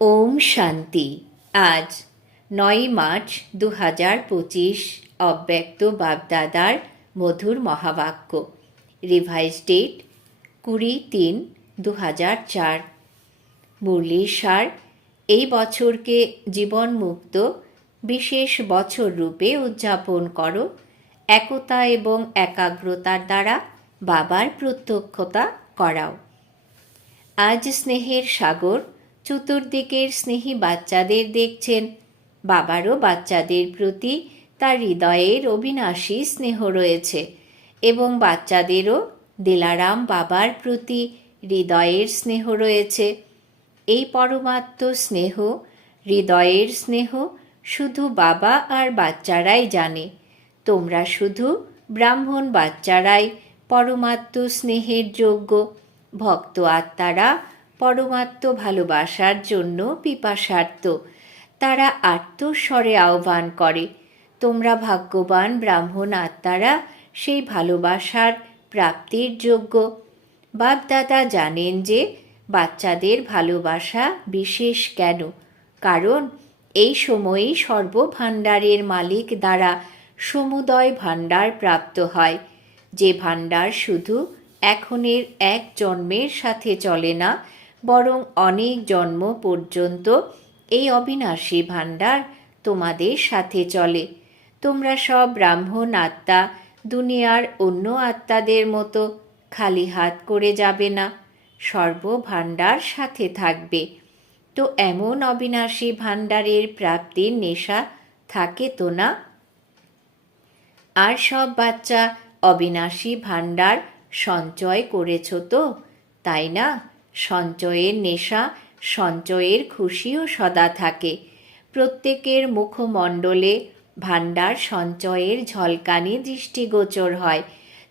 ওম শান্তি। আজ নয় মার্চ দু হাজার পঁচিশ অব্যক্ত বাগদাদার মধুর মহাবাক্য। রিভাইজ ডেট কুড়ি তিন দু হাজার চার। মুরলির সার, এই বছরকে জীবনমুক্ত, বিশেষ বছর রূপে উদযাপন করো, একতা এবং একাগ্রতার দ্বারা বাবার প্রত্যক্ষতা করাও। আজ স্নেহের সাগর চতুর্দিকের স্নেহী বাচ্চাদের দেখছেন। বাবারও বাচ্চাদের প্রতি তার হৃদয়ের অবিনাশী স্নেহ রয়েছে এবং বাচ্চাদেরও দিলারাম বাবার প্রতি হৃদয়ের স্নেহ রয়েছে। এই পরমাত্ম স্নেহ, হৃদয়ের স্নেহ শুধু বাবা আর বাচ্চারাই জানে। তোমরা শুধু ব্রাহ্মণ বাচ্চারাই পরমাত্ম স্নেহের যোগ্য। ভক্ত আত্মারা পরমাত্ম ভালোবাসার জন্য পিপাসার্থ। তারা আত্মস্বরে আহ্বান করে, তোমরা ভাগ্যবান ব্রাহ্মণ আত্মারা সেই ভালোবাসার প্রাপ্তির যোগ্য। বাপদাদা জানেন যে বাচ্চাদের ভালোবাসা বিশেষ কেন, কারণ এই সময়েই সর্বভাণ্ডারের মালিক দ্বারা সমুদয় ভাণ্ডার প্রাপ্ত হয়। যে ভাণ্ডার শুধু এখনের এক জন্মের সাথে চলে না বরং অনেক জন্ম পর্যন্ত এই অবিনাশী ভাণ্ডার তোমাদের সাথে চলে। তোমরা সব ব্রাহ্মণ আত্মা, দুনিয়ার অন্য আত্মাদের মতো খালি হাত করে যাবে না, সর্বভাণ্ডার সাথে থাকবে। তো এমন অবিনাশী ভাণ্ডারের প্রাপ্তির নেশা থাকে তো না? আর সব বাচ্চা অবিনাশী ভাণ্ডার সঞ্চয় করেছ তো, তাই না? সঞ্চয়ের নেশা, সঞ্চয়ের খুশিও সদা থাকে। প্রত্যেকের মুখমণ্ডলে ভাণ্ডার সঞ্চয়ের ঝলকানি দৃষ্টিগোচর হয়।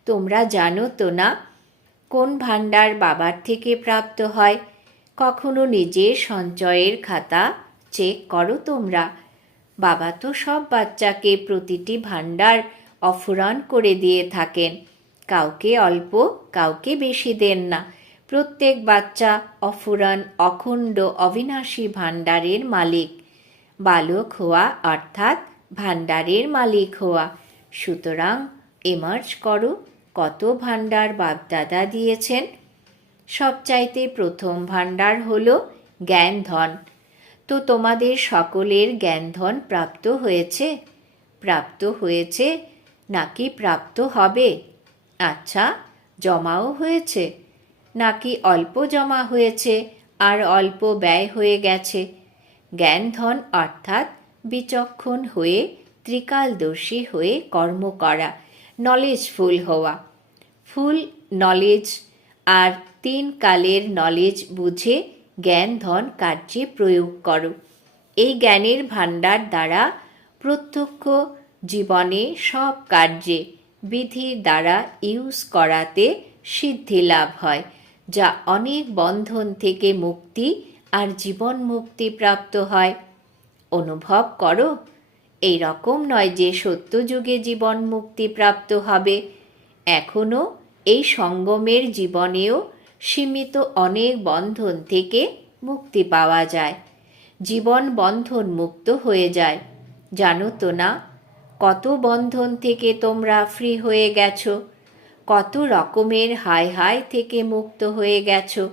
তোমরা জানো তো না কোন ভাণ্ডার বাবার থেকে প্রাপ্ত হয়? কখনো নিজের সঞ্চয়ের খাতা চেক করো তোমরা। বাবা তো সব বাচ্চাকে প্রতিটি ভাণ্ডার অফুরান করে দিয়ে থাকেন। কাউকে অল্প, কাউকে বেশি দেন না। প্রত্যেক বাচ্চা অফুরান, অখণ্ড, অবিনাশী ভাণ্ডারের মালিক। বালক হওয়া অর্থাৎ ভাণ্ডারের মালিক হওয়া। সুতরাং এমার্জ করো, কত ভাণ্ডার বাপদাদা দিয়েছেন? সবচাইতে প্রথম ভাণ্ডার হল জ্ঞান ধন তো তোমাদের সকলের জ্ঞান ধন প্রাপ্ত হয়েছে? প্রাপ্ত হয়েছে নাকি প্রাপ্ত হবে? আচ্ছা জমাও হয়েছে। নাকি অল্প জমা হয়েছে আর অল্প ব্যয় হয়ে গেছে। জ্ঞান ধন অর্থাৎ বিচক্ষণ হয়ে, ত্রিকালদর্শী হয়ে কর্ম করা নলেজফুল হওয়া। ফুল নলেজ আর তিন কালের নলেজ বুঝে জ্ঞান ধন কার্যে প্রয়োগ করো। এই জ্ঞানের ভাণ্ডার দ্বারা প্রত্যক্ষ জীবনে সব কার্যে বিধির দ্বারা ইউজ করাতে সিদ্ধি লাভ হয়। যা অনেক বন্ধন থেকে মুক্তি আর জীবন মুক্তি প্রাপ্ত হয়। অনুভব করো, এই রকম নয় যে সত্যযুগে জীবন মুক্তি প্রাপ্ত হবে। এখনও এই সঙ্গমের জীবনেও সীমিত অনেক বন্ধন থেকে মুক্তি পাওয়া যায়। জীবন বন্ধন মুক্ত হয়ে যায়। জানো তো না, কত বন্ধন থেকে তোমরা ফ্রি হয়ে গেছো। কত রকমের হাই হাই থেকে মুক্ত হয়ে গেছো।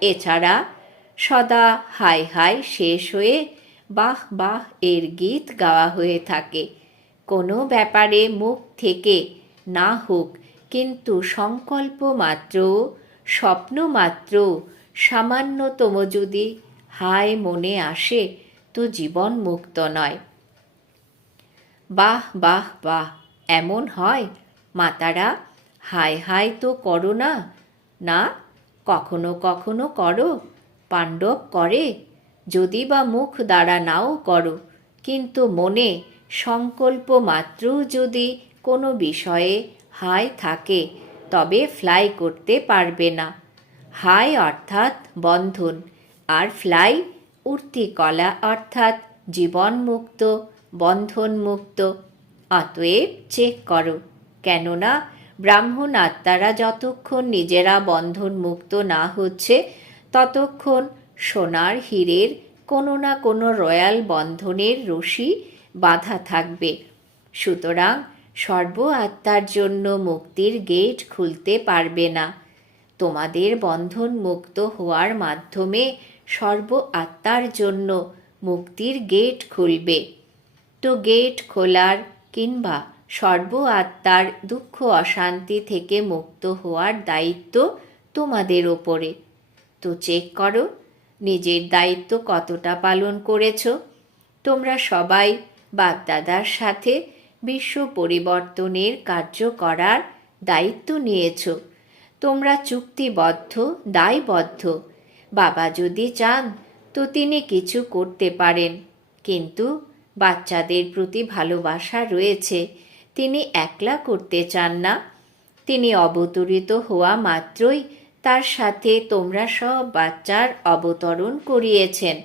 এছাড়া সদা হাই হাই শেষ হয়ে বাহ বাহ এর গীত গাওয়া হয়ে থাকে। কোনো ব্যাপারে মুখ থেকে না হোক, কিন্তু সংকল্প মাত্র, স্বপ্ন মাত্র, সামান্যতম যদি হায় মনে আসে, তো জীবন মুক্ত নয়। বাহ বাহ বাহ, এমন হয়, মাতারা। হায় হায় তো করো না। না, কখনো কখনো করো, পাণ্ডব করে। যদি বা মুখ দ্বারা নাও করো, কিন্তু মনে সংকল্প মাত্র যদি কোনো বিষয়ে হায় থাকে, তবে ফ্লাই করতে পারবে না। হাই অর্থাৎ বন্ধন, আর ফ্লাই উর্তিকলা অর্থাৎ জীবনমুক্ত, বন্ধনমুক্ত। অতএব চেক করো, কেননা ব্রাহ্মণ আত্মারা যতক্ষণ নিজেরা বন্ধন মুক্ত না হচ্ছে, ততক্ষণ সোনার হীরের কোনো না কোনো রয়্যাল বন্ধনের রশি বাঁধা থাকবে। সুতরাং সর্ব আত্মার জন্য মুক্তির গেট খুলতে পারবে না। তোমাদের বন্ধন মুক্ত হওয়ার মাধ্যমে সর্ব আত্মার জন্য মুক্তির গেট খুলবে। তো গেট খোলার কিংবা সর্ব আত্মার দুঃখ অশান্তি থেকে মুক্ত হওয়ার দায়িত্ব তোমাদের ওপরে। তো চেক করো, নিজের দায়িত্ব কতটা পালন করেছ। তোমরা সবাই বাগদাদার সাথে বিশ্ব পরিবর্তনের কার্য করার দায়িত্ব নিয়েছ। তোমরা চুক্তিবদ্ধ, দায়বদ্ধ। বাবা যদি চান, তো তিনি কিছু করতে পারেন। কিন্তু বাচ্চাদের প্রতি ভালোবাসা রয়েছে। তিনি একলা করতে চান না। তিনি অবতরিত হওয়া মাত্রই তার সাথে তোমরা সব বাচ্চার অবতরণ করিয়েছেন।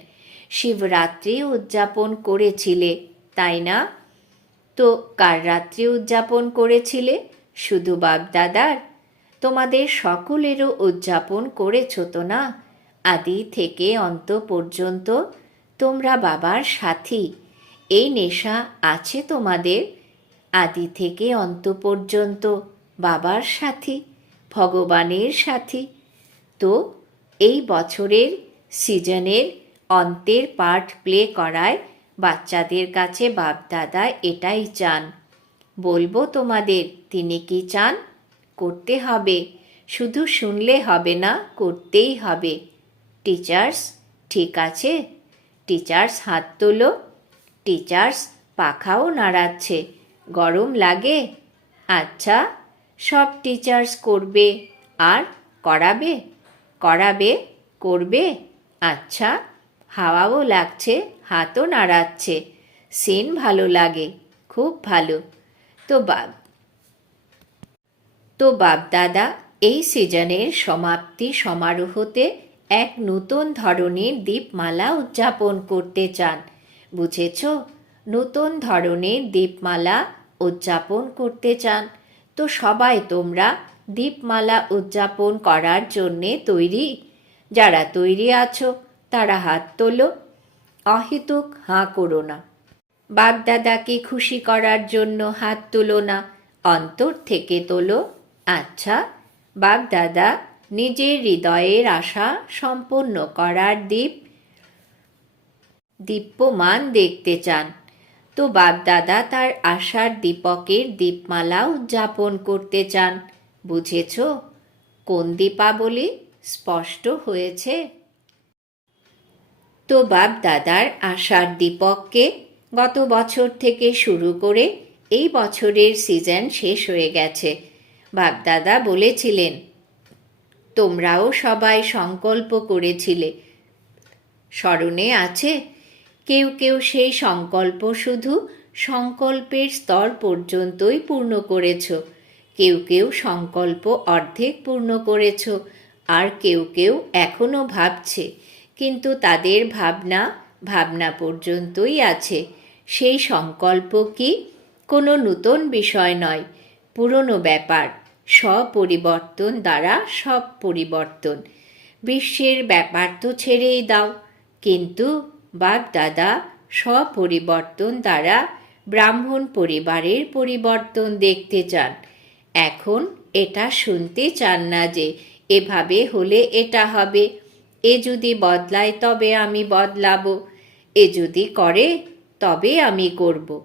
শিবরাত্রি উদযাপন করেছিলে, তাই না? তো কার রাত্রি উদযাপন করেছিলে? শুধু বাগদাদার তোমাদের সকলেরও উদযাপন করেছ তো না? আদি থেকে অন্ত পর্যন্ত তোমরা বাবার সাথী। এই নেশা আছে তোমাদের? আদি থেকে অন্ত পর্যন্ত বাবার সাথী, ভগবানের সাথী। তো এই বছরের সিজনের অন্তের পার্ট প্লে করায় বাচ্চাদের কাছে বাপদাদা এটাই চান। বলব তোমাদের, তিনি কি চান? করতে হবে। শুধু শুনলে হবে না, করতেই হবে। টিচার্স, ঠিক আছে? টিচার্স হাত তোলো। টিচার্স পাখাও নাড়াচ্ছে। গরম লাগে? আচ্ছা সব টিচার্স করবে আর করাবে? করাবে, করবে? আচ্ছা হাওয়াও লাগছে, হাতও নাড়াচ্ছে। সেন ভালো লাগে, খুব ভালো। তো বাপ তো বাপদাদা এই সিজনের সমাপ্তি সমারোহতে এক নতুন ধরনের দীপমালা উদযাপন করতে চান। বুঝেছ? নতুন ধরনের দীপমালা উদযাপন করতে চান। তো সবাই তোমরা দীপমালা উদযাপন করার জন্যে তৈরি। যারা তৈরি আছো, তারা হাত তোলো। অহেতুক হাঁ করো না। বাগদাদাকে খুশি করার জন্য হাত তোলো না। অন্তর থেকে তোলো। আচ্ছা বাগদাদা নিজের হৃদয়ের আশা সম্পন্ন করার দ্বীপ দীপ্যমান দেখতে চান। তো বাগদাদা তার আশার দীপকের দীপমালা উদযাপন করতে চান। বুঝেছ? কোন দীপাবলি স্পষ্ট হয়েছে? তো বাপ দাদার আশার দীপককে গত বছর থেকে শুরু করে এই বছরের সিজন শেষ হয়ে গেছে। বাপদাদা বলেছিলেন, তোমরাও সবাই সংকল্প করেছিলে। স্মরণে আছে কেউ কেউ সেই সংকল্প শুধু সংকল্পের স্তর পর্যন্তই পূর্ণ করেছ। কেউ কেউ সংকল্প অর্ধেক পূর্ণ করেছ, আর কেউ কেউ এখনও ভাবছে, কিন্তু তাদের ভাবনা ভাবনা পর্যন্তই আছে। সেই সংকল্প কি? কোনো নূতন বিষয় নয়, পুরনো ব্যাপার, স্বপরিবর্তন দ্বারা সব পরিবর্তন। বিশ্বের ব্যাপার তো ছেড়েই দাও, কিন্তু বাগদাদা স্বপরিবর্তন দ্বারা ব্রাহ্মণ পরিবারের পরিবর্তন দেখতে চান। এখন এটা শুনতে চান না যে এভাবে হলে এটা হবে। এ যদি বদলায় তবে আমি বদলাবো। এ যদি করে তবে আমি করব।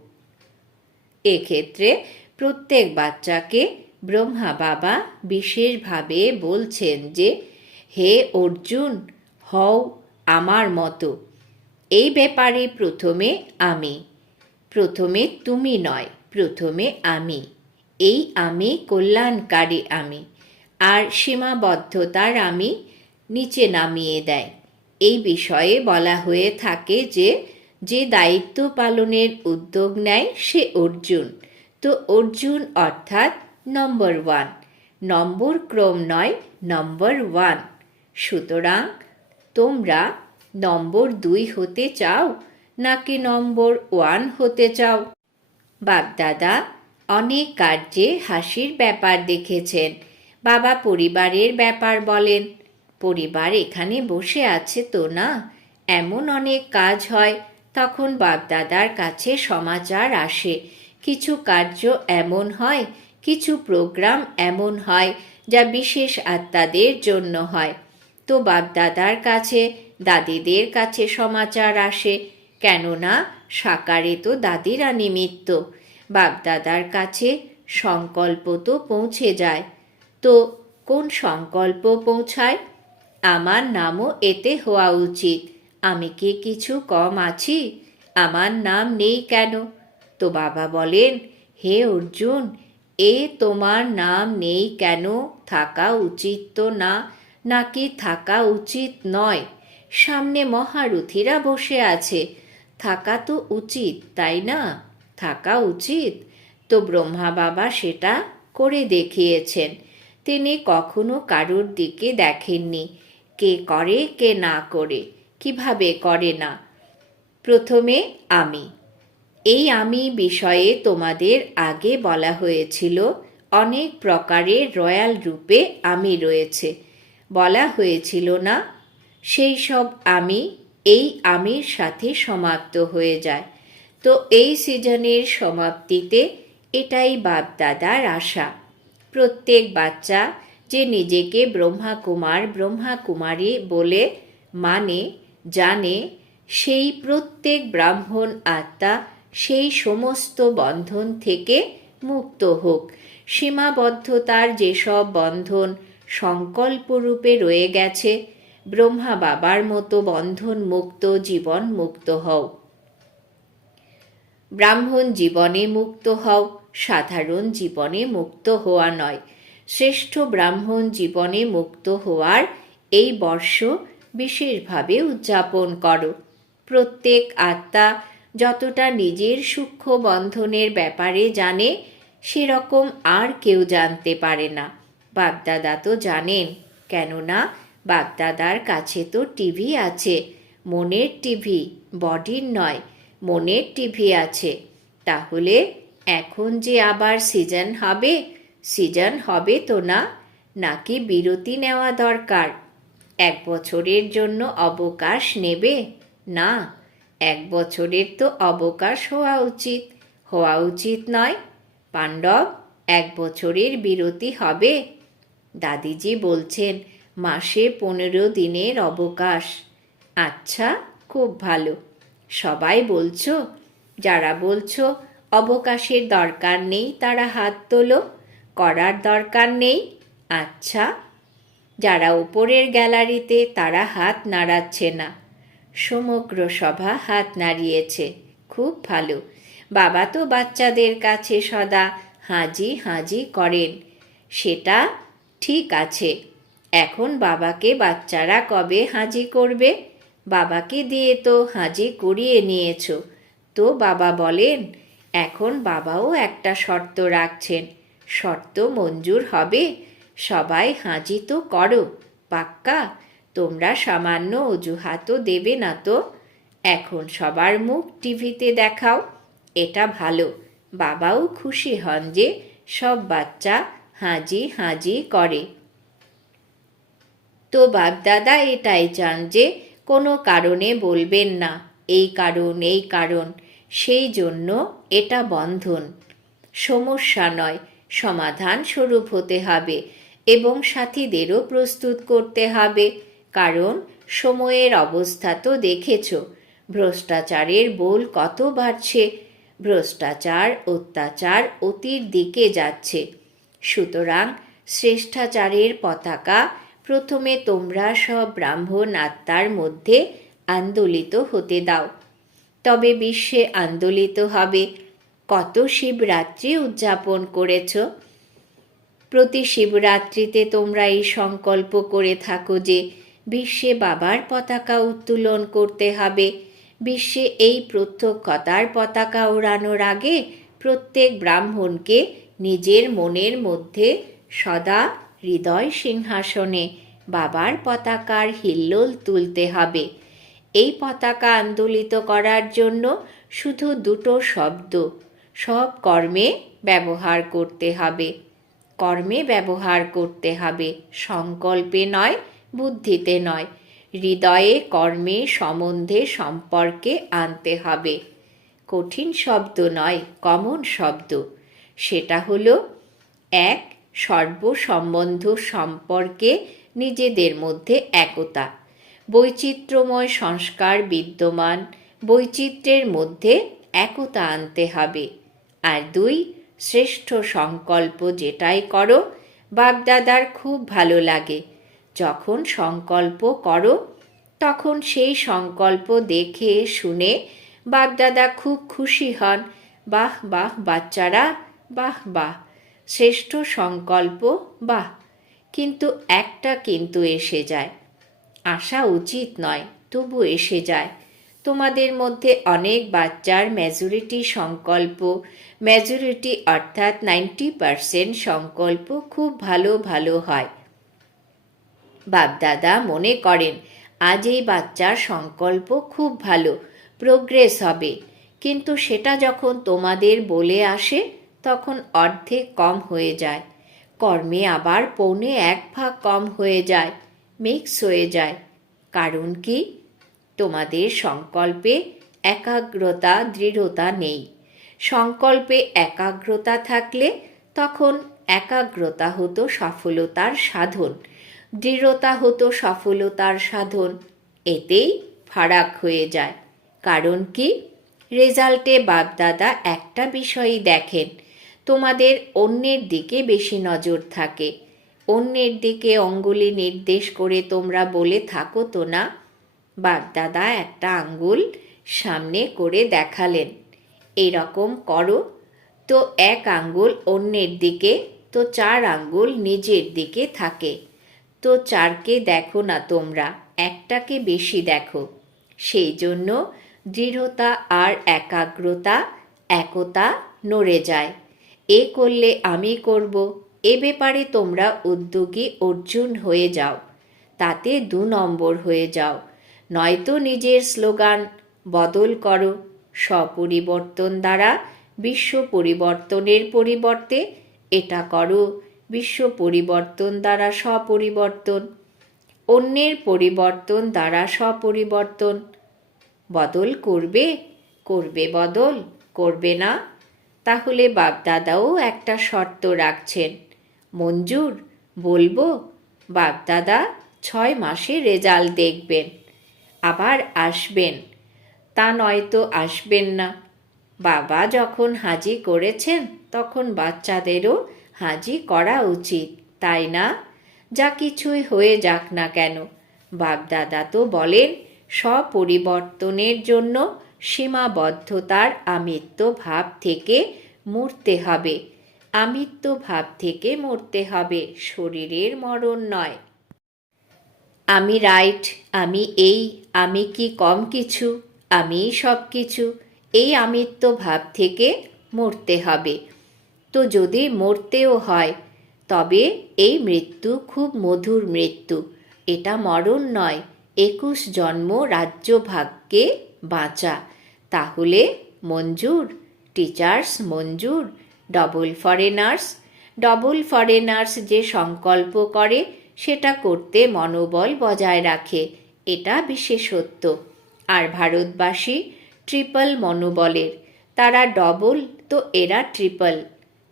এক্ষেত্রে প্রত্যেক বাচ্চাকে ব্রহ্মা বাবা বিশেষভাবে বলছেন যে, হে অর্জুন, হও আমার মতো। এই ব্যাপারে প্রথমে আমি। প্রথমে তুমি নয়, প্রথমে আমি। এই আমি কল্যাণকারী আমি। আর সীমাবদ্ধতার আমি নিচে নামিয়ে দেয়। এই বিষয়ে বলা হয়ে থাকে যে যে দায়িত্ব পালনের উদ্যোগ নেয় সে অর্জুন। তো অর্জুন অর্থাৎ নম্বর ওয়ান। নম্বর ক্রম নয়, নম্বর ওয়ান। সুতরাং তোমরা নম্বর দুই হতে চাও নাকি নম্বর ওয়ান হতে চাও? বাগদাদা অনেক কার্যে হাসির ব্যাপার দেখেছেন। বাবা পরিবারের ব্যাপার বলেন, পরিবার এখানে বসে আছে তো না? এমন অনেক কাজ হয়। তখন বাপদাদার কাছে সমাচার আসে, কিছু কার্য এমন হয়, কিছু প্রোগ্রাম এমন হয়, যা বিশেষ আত্মাদের জন্য হয়। তো বাপদাদার কাছে দাদিদের কাছে সমাচার আসে, কেননা সাকারে তো দাদিরা নিমিত্ত। বাপদাদার কাছে সংকল্প তো পৌঁছে যায়। তো কোন সংকল্প পৌঁছায়? আমার নামও এতে হওয়া উচিত। আমি কি কিছু কম আছি? আমার নাম নেই কেন? তো বাবা বলেন, হে অর্জুন, এ তোমার নাম নেই কেন? থাকা উচিত তো না, নাকি থাকা উচিত নয়? সামনে মহারথীরা বসে আছে। থাকা তো উচিত, তাই না? থাকা উচিত। তো ব্রহ্মা বাবা সেটা করে দেখিয়েছেন। তিনি কখনো কারোর দিকে দেখেননি। কে করে, কে না করে, কীভাবে করে না। প্রথমে আমি। এই আমি বিষয়ে তোমাদের আগে বলা হয়েছিল, অনেক প্রকারের রয়্যাল রূপে আমি রয়েছে। বলা হয়েছিল না সেই সব আমি, এই আমির সাথে সমাপ্ত হয়ে যায়। তো এই সিজনের সমাপ্তিতে এটাই বাপদাদার আশা। প্রত্যেক বাচ্চা যে নিজেকে ব্রহ্মা কুমার ব্রহ্মা কুমারী বলে মানে জানে, সেই প্রত্যেক ব্রাহ্মণ আত্মা সেই সমস্ত বন্ধন থেকে মুক্ত হোক। সীমাবদ্ধতার যেসব বন্ধন সংকল্পরূপে রয়ে গেছে ব্রহ্মা বাবার মতো বন্ধন মুক্ত জীবন মুক্ত হও। ব্রাহ্মণ জীবনে মুক্ত হও, সাধারণ জীবনে মুক্ত হওয়া নয়। শ্রেষ্ঠ ব্রাহ্মণ জীবনে মুক্ত হওয়ার এই বর্ষ বিশেষভাবে উদযাপন করো। প্রত্যেক আত্মা যতটা নিজের সূক্ষ্ম বন্ধনের ব্যাপারে জানে, সেরকম আর কেউ জানতে পারে না। বাগদাদা তো জানেন, কেননা বাগদাদার কাছে তো টিভি আছে। মনের টিভি, বডির নয়, মনের টিভি আছে। তাহলে এখন যে আবার সিজন হবে সিজন হবে তো না? নাকি বিরতি নেওয়া দরকার? এক বছরের জন্য অবকাশ নেবে? না, এক বছরের তো অবকাশ হওয়া উচিত। হওয়া উচিত নয়। পাণ্ডব, এক বছরের বিরতি হবে। দাদিজি বলছেন মাসে পনেরো দিনের অবকাশ। আচ্ছা খুব ভালো। সবাই বলছো? যারা বলছো, অবকাশের দরকার নেই, তারা হাত তোলো। করার দরকার নেই। আচ্ছা। যারা উপরের গ্যালারিতে, তারা হাত নাড়াচ্ছে না। সমগ্র সভা হাত নাড়িয়েছে। খুব ভালো। বাবা তো বাচ্চাদের কাছে সদা হাজি হাজি করেন। সেটা ঠিক আছে। এখন বাবাকে বাচ্চারা কবে হাজি করবে? বাবাকে দিয়ে তো হাজি করিয়ে নিয়েছ। তো বাবা বলেন, এখন বাবাও একটা শর্ত রাখছেন। শর্ত মঞ্জুর হবে। সবাই হাজি তো করো, পাক্কা? তোমরা সামান্য অজুহাতও দেবে না তো? এখন সবার মুখ টিভিতে দেখাও, এটা ভালো। বাবাও খুশি হন যে সব বাচ্চা হাজি হাজি করে। তো বাপদাদা এটাই চান যে কোনো কারণে বলবেন না, এই কারণ এই কারণ, সেই জন্য এটা বন্ধন। সমস্যা নয়, সমাধান স্বরূপ হতে হবে এবং সাথীদেরও প্রস্তুত করতে হবে। কারণ সময়ের অবস্থা তো দেখেছ, ভ্রষ্টাচারের বোল কত বাড়ছে, ভ্রষ্টাচার, অত্যাচার অতির দিকে যাচ্ছে। সুতরাং শ্রেষ্ঠাচারের পতাকা প্রথমে তোমরা সব ব্রাহ্মণ আত্মার মধ্যে আন্দোলিত হতে দাও। তবে বিশ্বে আন্দোলিত হবে। কত শিবরাত্রি উদযাপন করেছ? প্রতি শিবরাত্রিতে তোমরা এই সংকল্প করে থাকো যে বিশ্বে বাবার পতাকা উত্তোলন করতে হবে। বিশ্বে এই প্রত্যক্ষতার পতাকা ওড়ানোর আগে প্রত্যেক ব্রাহ্মণকে নিজের মনের মধ্যে সদা হৃদয় সিংহাসনে বাবার পতাকার হিল্লোল তুলতে হবে। এই পতাকা আন্দোলিত করার জন্য শুধু দুটো শব্দ, সব কর্মে ব্যবহার করতে হবে। কর্মে ব্যবহার করতে হবে সংকল্পে নয়, বুদ্ধিতে নয়। হৃদয়ে কর্মে সম্বন্ধে সম্পর্কে আনতে হবে। কঠিন শব্দ নয়, কমন শব্দ। সেটা হলো এক সর্বসম্বন্ধ সম্পর্কে নিজেদের মধ্যে একতা। বৈচিত্র্যময় সংস্কার বিদ্যমান, বৈচিত্র্যের মধ্যে একতা আনতে হবে। আর দুই, শ্রেষ্ঠ সংকল্প যেটাই করো বাগদাদার খুব ভালো লাগে। যখন সংকল্প করো, তখন সেই সংকল্প দেখে, শুনে বাগদাদা খুব খুশি হন। বাহ বাহ, বাচ্চারা, বাহ বাহ। শ্রেষ্ঠ সংকল্প, বাহ, কিন্তু একটা কিন্তু এসে যায়। আসা উচিত নয়, তবু এসে যায়। তোমাদের মধ্যে অনেক বাচ্চার মেজরিটি সংকল্প মেজরিটি অর্থাৎ নাইনটি পারসেন্ট সংকল্প খুব ভালো ভালো হয়। বাপদাদা মনে করেন, আজ এই বাচ্চার সংকল্প খুব ভালো প্রোগ্রেস হবে। কিন্তু সেটা যখন তোমাদের বলে আসে তখন অর্ধেক কম হয়ে যায়। কর্মে আবার পৌনে এক ভাগ কম হয়ে যায়, মিক্স হয়ে যায়। কারণ কি? তোমাদের সংকল্পে একাগ্রতা, দৃঢ়তা নেই। সংকল্পে একাগ্রতা থাকলে তখন একাগ্রতা হতো সফলতার সাধন, দৃঢ়তা হতো সফলতার সাধন, এতেই ফারাক হয়ে যায়। কারণ কি? রেজাল্টে বাপদাদা একটা বিষয়ই দেখেন তোমাদের অন্যের দিকে বেশি নজর থাকে। অন্যের দিকে অঙ্গুলি নির্দেশ করে তোমরা বলে থাকো তো না? বাগদাদা একটা আঙ্গুল সামনে করে দেখালেন। এরকম করো। তো এক আঙ্গুল অন্যের দিকে, তো চার আঙ্গুল নিজের দিকে থাকে। তো চারকে দেখো না তোমরা, একটাকে বেশি দেখো। সেই জন্য দৃঢ়তা আর একাগ্রতা, একতা নড়ে যায়। এ করলে আমি করব। এ ব্যাপারে তোমরা উদ্যোগী অর্জুন হয়ে যাও। তাতে দু নম্বর হয়ে যাও। নয়তো নিজের স্লোগান বদল করো। স্বপরিবর্তন দ্বারা বিশ্ব পরিবর্তনের পরিবর্তে এটা করো। বিশ্ব পরিবর্তন দ্বারা স্বপরিবর্তন। অন্যের পরিবর্তন দ্বারা স্বপরিবর্তন। বদল করবে করবে বদল, করবে না। তাহলে বাপদাদাও একটা শর্ত রাখছেন। মঞ্জুর, বলব, বাপদাদা ছয় মাসে রেজাল্ট দেখবেন, আবার আসবেন। তা নয়তো আসবেন না। বাবা যখন হাজি করেছেন, তখন বাচ্চাদেরও হাজি করা উচিত, তাই না? যা কিছুই হয়ে যাক না কেন। বাপদাদা তো বলেন, স্বপরিবর্তনের জন্য সীমাবদ্ধতার আমিত্ব ভাব থেকে মরতে হবে। আমিত্ব ভাব থেকে মরতে হবে, শরীরের মরণ নয়। আমি রাইট, আমি এই, আমি কি কম কিছু, আমি সব কিছু, এই আমিত্ব ভাব থেকে মরতে হবে। তো যদি মরতেও হয়, তবে এই মৃত্যু খুব মধুর মৃত্যু। এটা মরণ নয়, একুশ জন্ম রাজ্য ভাগ্যে বাঁচা। তাহলে মঞ্জুর, টিচার্স মঞ্জুর, ডবল ফরেনার্স। ডবল ফরেনার্স যে সংকল্প করে, সেটা করতে মনোবল বজায় রাখে। এটা বিশেষত্ব। আর ভারতবাসী ট্রিপল মনোবলের। তারা ডবল, তো এরা ট্রিপল।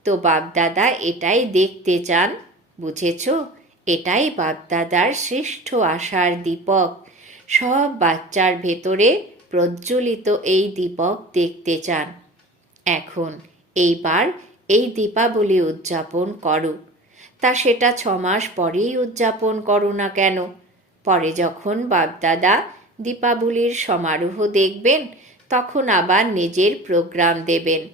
তো বাপদাদা এটাই দেখতে চান, বুঝেছ? এটাই বাপদাদার শ্রেষ্ঠ আশার দীপক। সব বাচ্চার ভেতরে প্রজ্বলিত এই দীপক দেখতে চান। এখন, এইবার এই দীপাবলি উদযাপন করো। তা সেটা ছমাস পরেই উদযাপন করো না কেন? পরে যখন বাপদাদা দীপাবলির সমারোহ দেখবেন, তখন আবার নিজের প্রোগ্রাম দেবেন।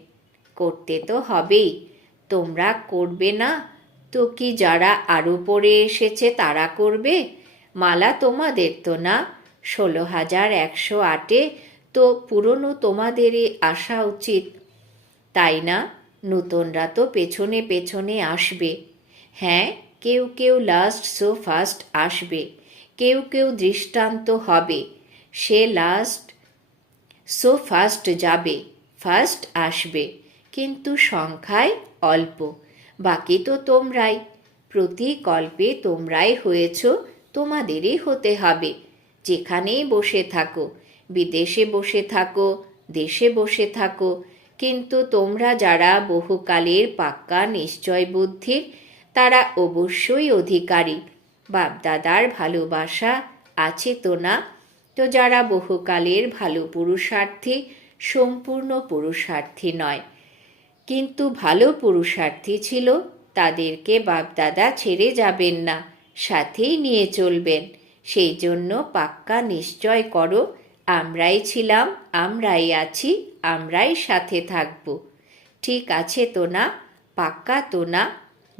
করতে তো হবেই। তোমরা করবে না? তো কি যারা আরও পড়ে এসেছে তারা করবে? মালা তোমাদের তো না? ষোলো হাজার একশো আটে তো পুরনো তোমাদেরই আসা উচিত। তাই না? নূতনরা তো পেছনে পেছনে আসবে। হ্যাঁ কেউ কেউ লাস্ট সো ফার্স্ট আসবে। কেউ কেউ দৃষ্টান্ত হবে। সে লাস্ট সো ফার্স্ট যাবে ফার্স্ট আসবে। কিন্তু সংখ্যায় অল্প। বাকি তো তোমরাই। প্রতি কল্পে তোমরাই হয়েছ, তোমাদেরই হতে হবে। যেখানেই বসে থাকো, বিদেশে বসে থাকো, দেশে বসে থাকো। কিন্তু তোমরা যারা বহুকালের পাক্কা নিশ্চয় বুদ্ধির, তারা অবশ্যই অধিকারী। বাপদাদার ভালোবাসা আছে তো না? তো যারা বহুকালের ভালো পুরুষার্থী, সম্পূর্ণ পুরুষার্থী নয়। কিন্তু ভালো পুরুষার্থী ছিল, তাদেরকে বাপদাদা ছেড়ে যাবেন না, সাথেই নিয়ে চলবেন। সেই জন্য পাক্কা নিশ্চয় করো, আমরাই ছিলাম, আমরাই আছি, আমরাই সাথে থাকব। ঠিক আছে তো না? পাক্কা তো না?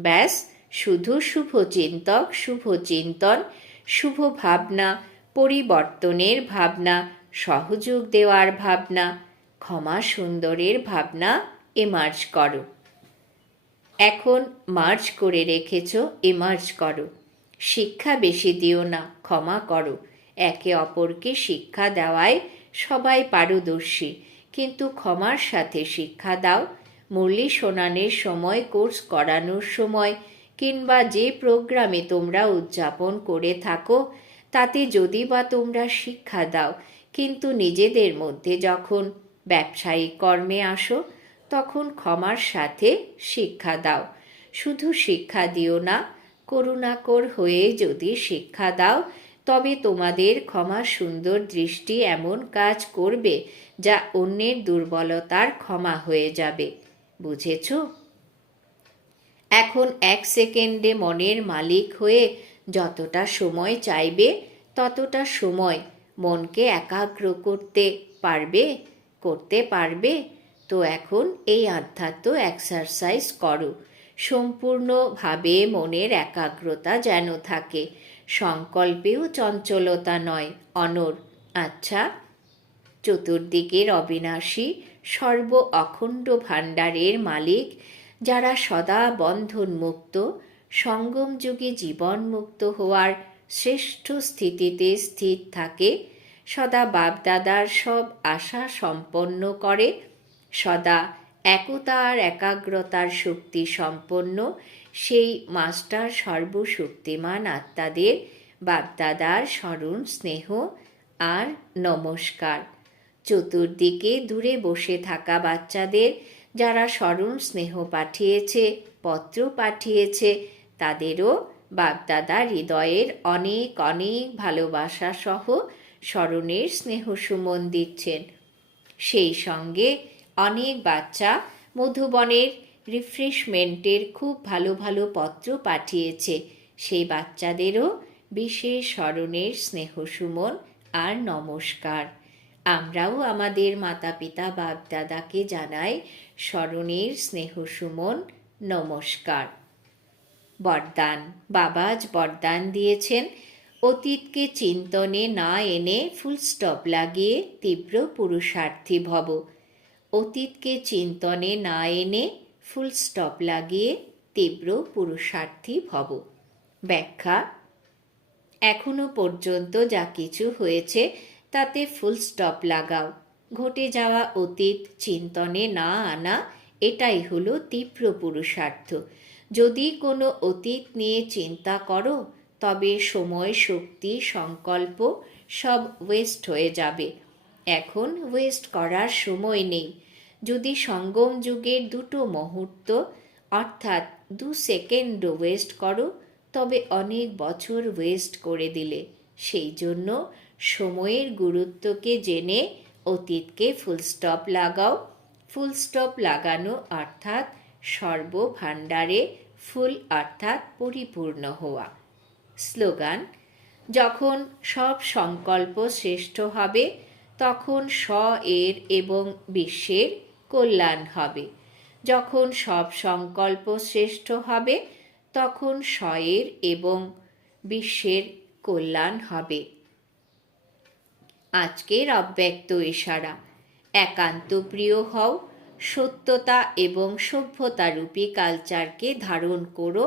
ব্যাস, শুধু শুভচিন্তক শুভচিন্তন শুভ ভাবনা, পরিবর্তনের ভাবনা, সহযোগ দেওয়ার ভাবনা, ক্ষমা সুন্দরের ভাবনা এমার্জ করো। এখন মার্চ করে রেখেছ, এমার্জ করো। শিক্ষা বেশি দিও না, ক্ষমা করো। একে অপরকে শিক্ষা দেওয়ায় সবাই পারদর্শী, কিন্তু ক্ষমার সাথে শিক্ষা দাও। মুরলি শোনানের সময়, কোর্স করানোর সময়, কিংবা যে প্রোগ্রামে তোমরা উদযাপন করে থাকো, তাতে যদি বা তোমরা শিক্ষা দাও, কিন্তু নিজেদের মধ্যে যখন ব্যবসায়িক কর্মে আসো, তখন ক্ষমার সাথে শিক্ষা দাও। শুধু শিক্ষা দিও না করুণাকর হয়ে যদি শিক্ষা দাও, তবে তোমাদের ক্ষমা সুন্দর দৃষ্টি এমন কাজ করবে যা অন্যের দুর্বলতার ক্ষমা হয়ে যাবে। বুঝেছ? এখন এক সেকেন্ডে মনের মালিক হয়ে যতটা সময় চাইবে, ততটা সময় মনকে একাগ্র করতে পারবে করতে পারবে। তো এখন এই আধ্যাত্ম এক্সারসাইজ করো। সম্পূর্ণভাবে মনের একাগ্রতা যেন থাকে। সংকল্পেও চঞ্চলতা নয়। অনর। আচ্ছা চতুর্দিকের অবিনাশী, সর্ব অখণ্ড ভাণ্ডারের মালিক, যারা সদা বন্ধন মুক্ত সঙ্গম যুগে জীবন মুক্ত হওয়ার শ্রেষ্ঠ স্থিতিতে স্থির থাকে, সদা বাপদাদার সব আশা সম্পন্ন করে, সদা একতার, একাগ্রতার শক্তি সম্পন্ন। সেই মাস্টার সর্বশক্তিমান আত্মাদের বাপদাদার স্মরণ, স্নেহ আর নমস্কার। চতুর্দিকে দূরে বসে থাকা বাচ্চাদের যারা স্মরণ, স্নেহ পাঠিয়েছে, পত্র পাঠিয়েছে, তাদেরও বাপদাদা হৃদয়ের অনেক অনেক ভালোবাসা সহ স্মরণের স্নেহ সুমন দিচ্ছেন। সেই সঙ্গে অনেক বাচ্চা মধুবনের রিফ্রেশমেন্টের খুব ভালো ভালো পত্র পাঠিয়েছে। সেই বাচ্চাদেরও বিশেষ স্মরণের স্নেহ সুমন আর নমস্কার। আমরাও আমাদের মাতা পিতা বাপ দাদাকে জানাই স্মরণের স্নেহ সুমন, নমস্কার। বরদান বাবাজ বরদান দিয়েছেন। অতীতকে চিন্তনে না এনে ফুল স্টপ লাগিয়ে তীব্র পুরুষার্থী ভব। অতীতকে চিন্তনে না এনে ফুল স্টপ লাগিয়ে তীব্র পুরুষার্থী ভব। ব্যাখ্যা, এখনও পর্যন্ত যা কিছু হয়েছে তাতে ফুল স্টপ লাগাও। ঘটে যাওয়া অতীত চিন্তনে না আনা, এটাই হলো তীব্র পুরুষার্থ। যদি কোনো অতীত নিয়ে চিন্তা করো, তবে সময়, শক্তি, সংকল্প সব ওয়েস্ট হয়ে যাবে। এখন ওয়েস্ট করার সময় নেই। যদি সঙ্গম যুগের দুটো মুহূর্ত, অর্থাৎ দু সেকেন্ড ওয়েস্ট করো, তবে অনেক বছর ওয়েস্ট করে দিলে। সেই জন্য সময়ের গুরুত্বকে জেনে অতীতকে ফুল স্টপ লাগাও। ফুল স্টপ লাগানো অর্থাৎ সর্বভাণ্ডারে ফুল অর্থাৎ পরিপূর্ণ হওয়া। স্লোগান, যখন সব সংকল্প শ্রেষ্ঠ হবে তখন স এর এবং বিশ্বের কল্যাণ হবে। যখন সব সংকল্প শ্রেষ্ঠ হবে, তখন স্বয়ের এবং বিশ্বের কল্যাণ হবে। আজকের অব্যক্ত ইশারা, একান্ত প্রিয় হও, সত্যতা এবং সভ্যতারূপী কালচারকে ধারণ করো,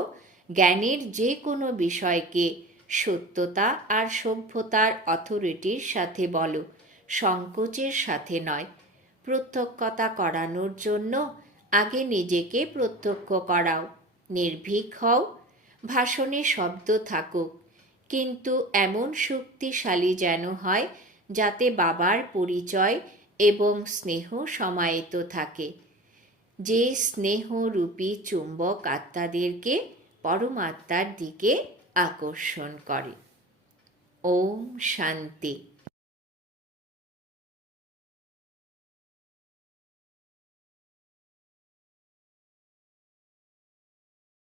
জ্ঞানের যে কোনো বিষয়কে সত্যতা আর সভ্যতার অথরিটির সাথে বলো। সংকোচের সাথে নয়। প্রত্যক্ষতা করানোর জন্য আগে নিজেকে প্রত্যক্ষ করাও, নির্ভীক হও, ভাষণে শব্দ থাকুক। কিন্তু এমন শক্তিশালী যেন হয়, যাতে বাবার পরিচয় এবং স্নেহ সমাহিত থাকে। যে স্নেহরূপী চুম্বক আত্মাদেরকে পরমাত্মার দিকে আকর্ষণ করে। ওম শান্তি।